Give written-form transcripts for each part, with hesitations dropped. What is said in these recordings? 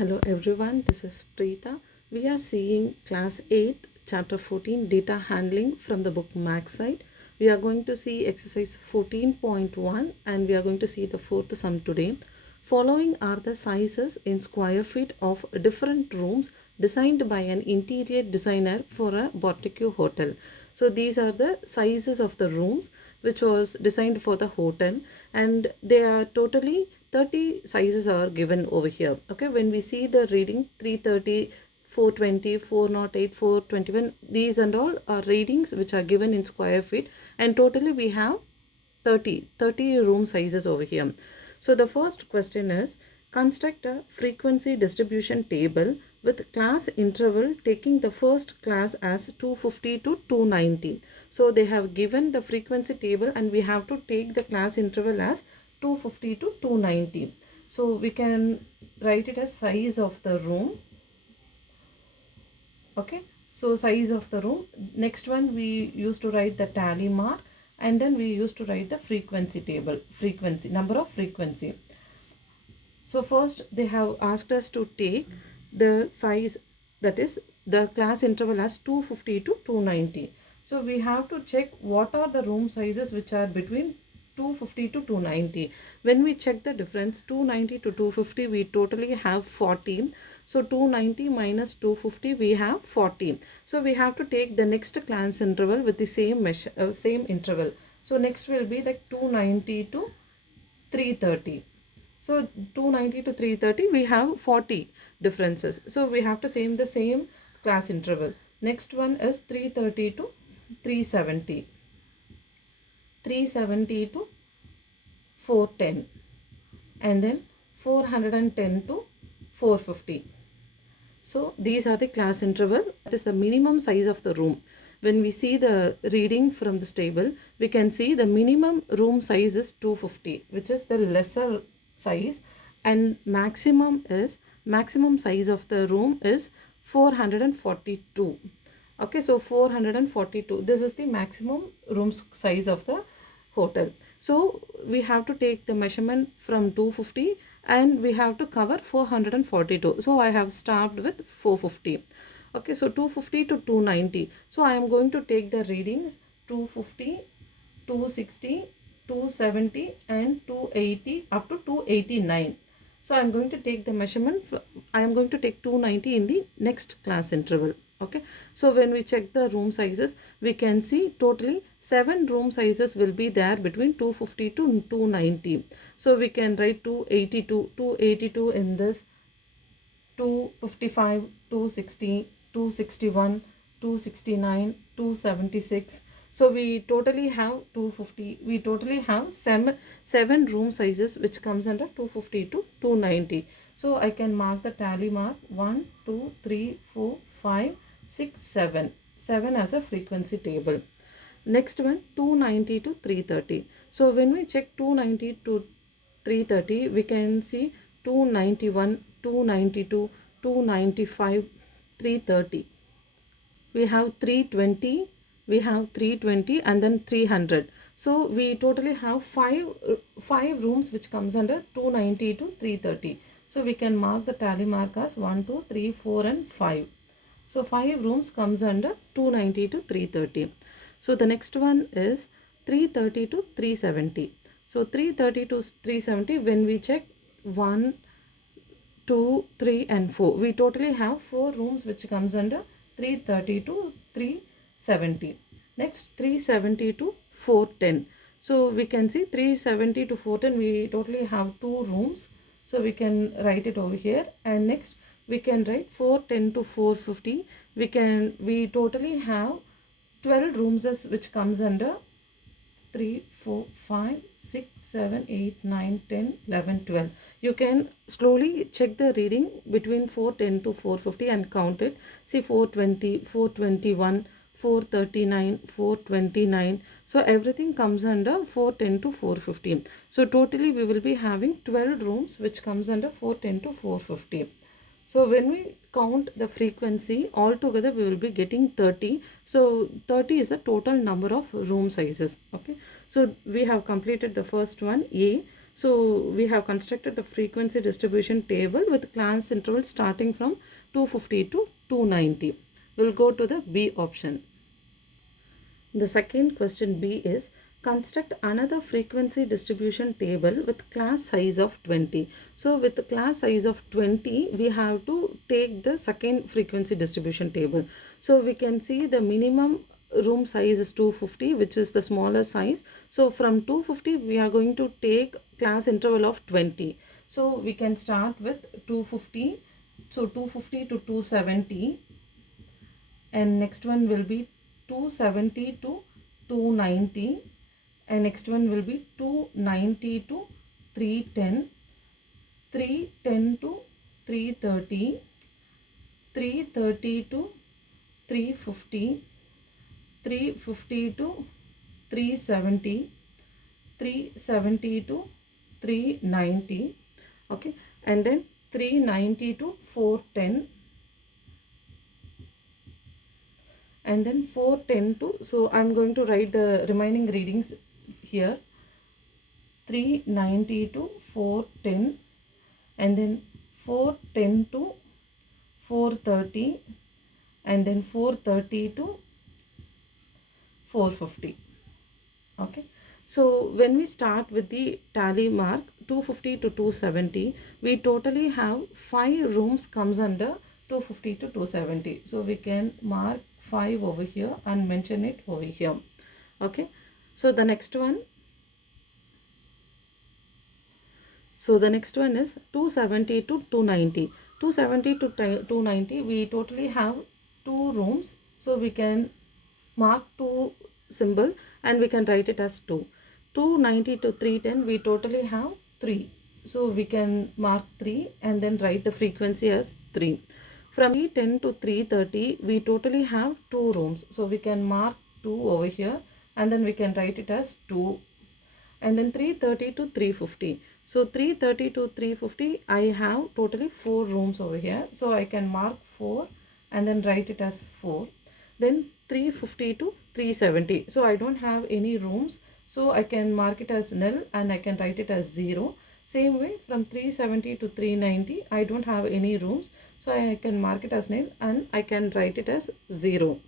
Hello everyone, this is Preeta. We are seeing class 8, chapter 14, data handling from the book Mathsight. We are going to see exercise 14.1 and we are going to see the fourth sum today. Following are the sizes in square feet of different rooms designed by an interior designer for a boutique hotel. So these are the sizes of the rooms which was designed for the hotel, and they are totally 30 sizes are given over here. Okay, when we see the reading 330, 420, 408, 421, these and all are readings which are given in square feet, and totally we have 30 room sizes over here. So the first question is, construct a frequency distribution table with class interval taking the first class as 250 to 290. So they have given the frequency table and we have to take the class interval as 250 to 290. So we can write it as size of the room. Okay, so size of the room. Next one, we used to write the tally mark, and then we used to write the frequency table, frequency, number of frequency. So first they have asked us to take the size, that is the class interval as 250 to 290. So we have to check what are the room sizes which are between 250 to 290. When we check the difference 290 to 250, we totally have 40. So 290 minus 250, we have 40. So we have to take the next class interval with the same measure, same interval. So next will be like 290 to 330. So 290 to 330, we have 40 differences. So we have to same the same class interval. Next one is 330 to 370. 370 to 410. And then 410 to 450. So these are the class interval. That is the minimum size of the room. When we see the reading from this table, we can see the minimum room size is 250, which is the lesser size, and maximum size of the room is 442. Okay, so 442, this is the maximum room size of the hotel. So we have to take the measurement from 250 and we have to cover 442. So I have started with 450. Okay, so 250 to 290. So I am going to take the readings 250, 260, 270 and 280 up to 289. So I am going to take the measurement. I am going to take 290 in the next class interval. Okay, so when we check the room sizes, we can see totally 7 room sizes will be there between 250 to 290. So we can write 282 in this, 255, 260, 261, 269, 276. So we totally have 250. We totally have 7 room sizes which comes under 250 to 290. So I can mark the tally mark 1, 2, 3, 4, 5, 6, 7. 7 as a frequency table. Next one, 290 to 330. So when we check 290 to 330, we can see 291, 292, 295, 330. We have 320, and then 300. So we totally have 5 rooms which comes under 290 to 330. So we can mark the tally mark as 1, 2, 3, 4 and 5. So 5 rooms comes under 290 to 330. So the next one is 330 to 370. So 330 to 370, when we check 1, 2, 3 and 4, we totally have 4 rooms which comes under 330 to 370. Next 370 to 410. So we can see 370 to 410, we totally have 2 rooms. So we can write it over here, and next we can write 410 to 450. We totally have 12 rooms which comes under 3, 4, 5, 6, 7, 8, 9, 10, 11, 12. You can slowly check the reading between 410 to 450 and count it. See 420, 421, 439, 429. So everything comes under 410 to 450. So totally we will be having 12 rooms which comes under 410 to 450. So when we count the frequency, altogether we will be getting 30. So 30 is the total number of room sizes. Okay. So we have completed the first one, A. So we have constructed the frequency distribution table with class interval starting from 250 to 290. We'll go to the B option. The second question B is construct another frequency distribution table with class size of 20. So with the class size of 20, we have to take the second frequency distribution table. So we can see the minimum room size is 250, which is the smaller size. So from 250, we are going to take class interval of 20. So we can start with 250. So 250 to 270, and next one will be 270 to 290, and next one will be 290 to 310, 310 to 330, 330 to 350, 350 to 370, 370 to 390, okay, and then 390 to 410, and then 410 to, so I'm going to write the remaining readings here, 390 to 410, and then 410 to 430, and then 430 to 450. Okay, so when we start with the tally mark 250 to 270, we totally have 5 rooms comes under 250 to 270. So we can mark 5 over here and mention it over here. Okay, so the next one is 270 to 290. 270 to 290, we totally have 2 rooms. So we can mark 2 symbol and we can write it as 2. 290 to 310, we totally have 3. So we can mark 3 and then write the frequency as 3. From 310 to 330, we totally have 2 rooms. So we can mark 2 over here and then we can write it as 2. And then 330 to 350. So 330 to 350, I have totally 4 rooms over here. So I can mark 4 and then write it as 4. Then 350 to 370. So I don't have any rooms. So I can mark it as nil and I can write it as 0. Same way from 370 to 390, I don't have any rooms. So I can mark it as nil and I can write it as 0.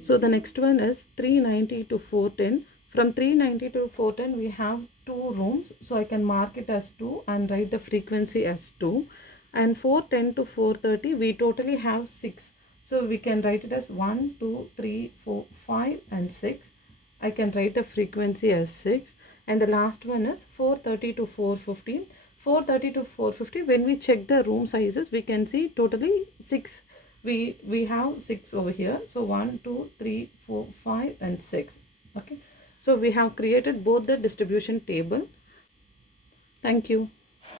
So the next one is 390 to 410. From 390 to 410, we have 2 rooms. So I can mark it as 2 and write the frequency as 2. And 410 to 430, we totally have 6. So we can write it as 1, 2, 3, 4, 5 and 6. I can write the frequency as 6. And the last one is 430 to 450. 430 to 450, when we check the room sizes, we can see totally 6. We have 6 over here. So 1, 2, 3, 4, 5 and 6. Okay. So we have created both the distribution table. Thank you.